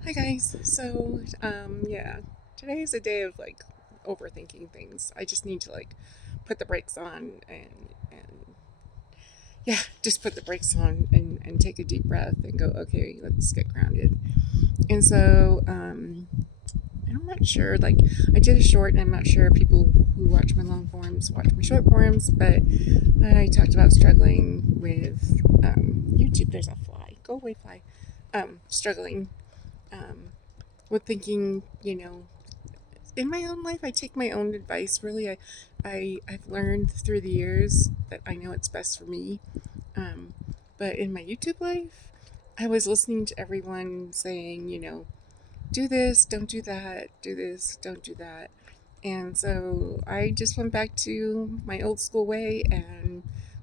Hi guys. Yeah, today is a day of like overthinking things. I just need to like put the brakes on and yeah, just put the brakes on and take a deep breath and go, okay, let's get grounded. And I'm not sure, like, I did a short, and I'm not sure people who watch my long forms watch my short forms, but I talked about struggling with YouTube. There's a fly. Go away, fly. Struggling um, with thinking, in my own life, I take my own advice. Really, I've learned through the years that I know it's best for me. Um, but in my YouTube life, I was listening to everyone saying, do this, don't do that, do this, don't do that. And so I just went back to my old school way and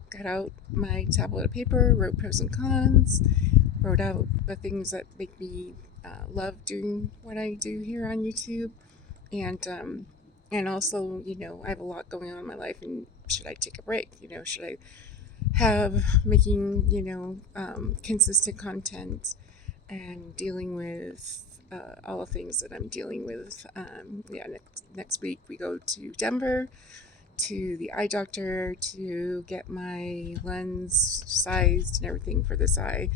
got out my tablet of paper, wrote pros and cons, wrote out the things that make me love doing what I do here on YouTube, and and also, I have a lot going on in my life, and should I take a break? Should I have making consistent content and dealing with all the things that I'm dealing with. Yeah, next week we go to Denver to the eye doctor to get my lens sized and everything for this eye,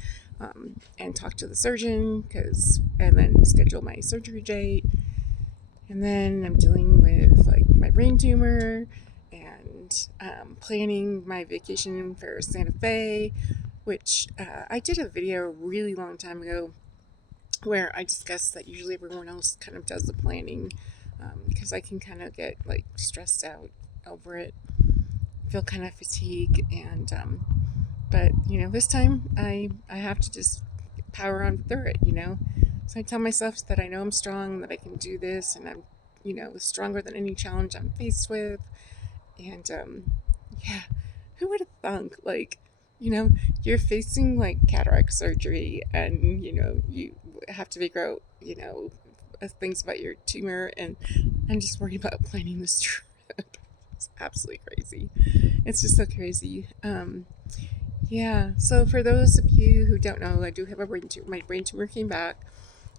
and talk to the surgeon and then schedule my surgery date. And then I'm dealing with like my brain tumor and planning my vacation for Santa Fe, which I did a video a really long time ago where I discussed that usually everyone else kind of does the planning, because I can kind of get like stressed out over it, feel kind of fatigued, and but this time I have to just power on through it. So I tell myself that I know I'm strong, that I can do this, and I'm stronger than any challenge I'm faced with. And yeah, who would have thunk, like, you know you're facing like cataract surgery, and you have to figure out things about your tumor, and I'm just worried about planning this trip. It's absolutely crazy. It's just so crazy. Yeah, so for those of you who don't know, I do have a brain tumor. My brain tumor came back,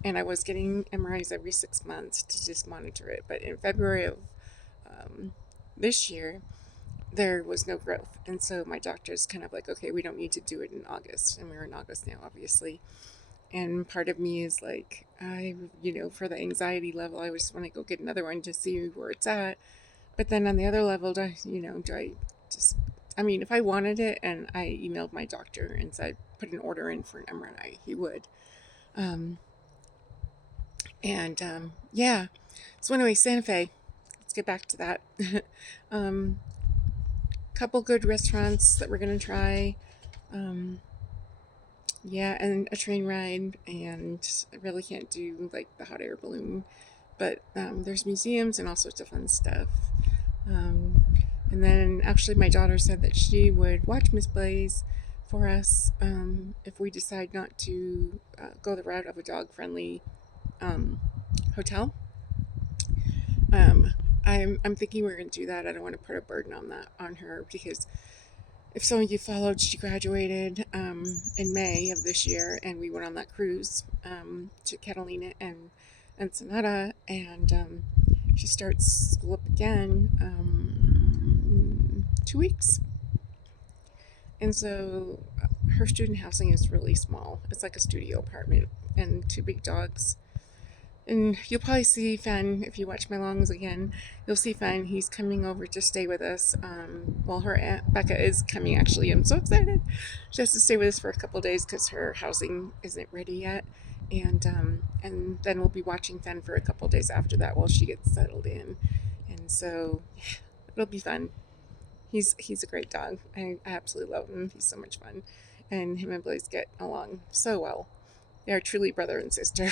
and I was getting MRIs every 6 months to just monitor it. But in February of um, this year, there was no growth. And so my doctor's kind of like, okay, we don't need to do it in August. And we're in August now, obviously. And part of me is like, for the anxiety level, I just want to go get another one to see where it's at. But then on the other level, do I just, I mean, if I wanted it and I emailed my doctor and said, put an order in for an MRI, he would. Um, and yeah. So anyway, Santa Fe, let's get back to that. um, Couple good restaurants that we're going to try. Um, yeah, and a train ride, and I really can't do like the hot air balloon, but there's museums and all sorts of fun stuff. Um, and then actually, my daughter said that she would watch Miss Blaze for us, if we decide not to go the route of a dog friendly um, hotel. Um, I'm thinking we're going to do that. I don't want to put a burden on her, because if some of you followed, she graduated in May of this year, and we went on that cruise to Catalina and Ensenada, and she starts school up again 2 weeks. And so her student housing is really small. It's like a studio apartment and two big dogs. And you'll probably see Fen if you watch my longs again. You'll see Fen. He's coming over to stay with us. Well, her aunt Becca is coming. Actually, I'm so excited. She has to stay with us for a couple of days because her housing isn't ready yet, and then we'll be watching Fen for a couple of days after that while she gets settled in. And so yeah, it'll be fun. He's a great dog. I absolutely love him. He's so much fun, and him and Blaze get along so well. They are truly brother and sister.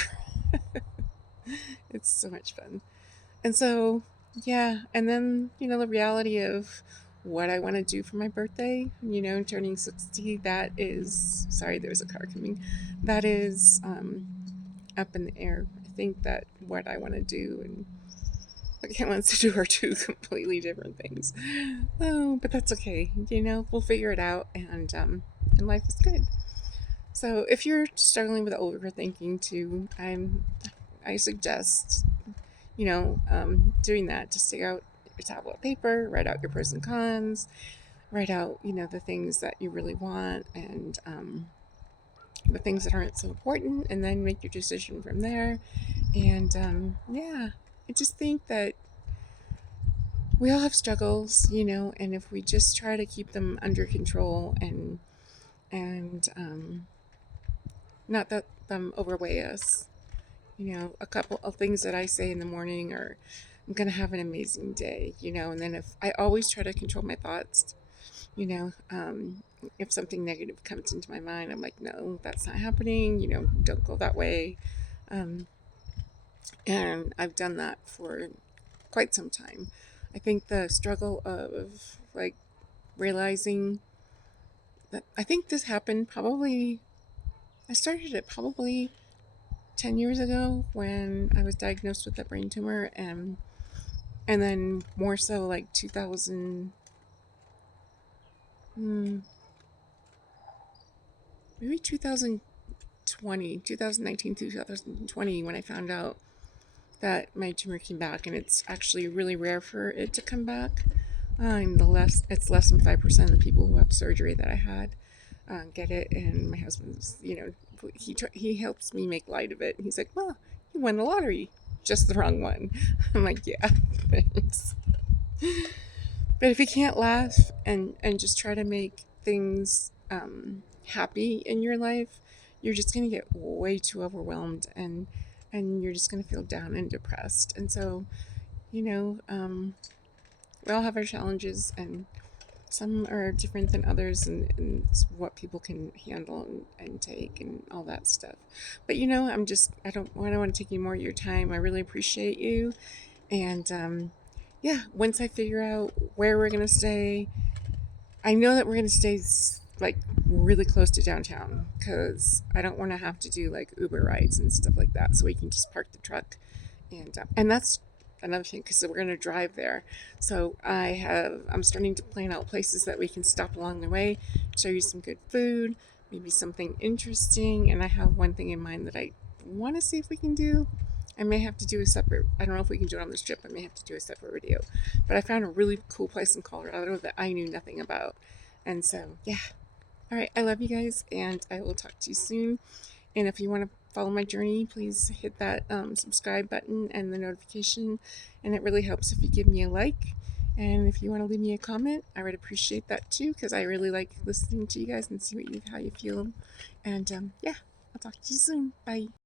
It's so much fun. And so, yeah, and then, the reality of what I want to do for my birthday, turning 60, that is, sorry, there's a car coming, that is up in the air. I think that what I want to do and what Ken wants to do are two completely different things. Oh, but that's okay. We'll figure it out, and life is good. So if you're struggling with overthinking too, I suggest doing that. Just take out your tablet of paper, write out your pros and cons, write out the things that you really want and the things that aren't so important, and then make your decision from there. And yeah, I just think that we all have struggles, and if we just try to keep them under control and not let them overweigh us. A couple of things that I say in the morning are, I'm going to have an amazing day, and then if I always try to control my thoughts, you know, um, if something negative comes into my mind, I'm like, no, that's not happening, don't go that way. Um, and I've done that for quite some time. I think the struggle of like realizing that I think this happened probably, I started it probably 10 years ago when I was diagnosed with a brain tumor, and then more so like 2000, maybe 2020, 2019, 2020, when I found out that my tumor came back, and it's actually really rare for it to come back. It's less than 5% of the people who have surgery that I had get it, and my husband's, he helps me make light of it. He's like, "Well, you won the lottery, just the wrong one." I'm like, "Yeah, thanks." But if you can't laugh and just try to make things happy in your life, you're just gonna get way too overwhelmed, and you're just gonna feel down and depressed. And so, you know, um, we all have our challenges, and some are different than others, and it's what people can handle and take and all that stuff. But I don't want to take any more of your time. I really appreciate you. And yeah, once I figure out where we're going to stay, I know that we're going to stay like really close to downtown, because I don't want to have to do like Uber rides and stuff like that. So we can just park the truck, and that's another thing, because we're going to drive there. So I'm starting to plan out places that we can stop along the way, show you some good food, maybe something interesting. And I have one thing in mind that I want to see if we can do. I may have to do a separate, I don't know if we can do it on this trip. I may have to do a separate video. But I found a really cool place in Colorado that I knew nothing about. And so, yeah. All right. I love you guys, and I will talk to you soon. And if you want to follow my journey, please hit that subscribe button and the notification. And it really helps if you give me a like. And if you want to leave me a comment, I would appreciate that too, because I really like listening to you guys and see how you feel. And yeah, I'll talk to you soon. Bye.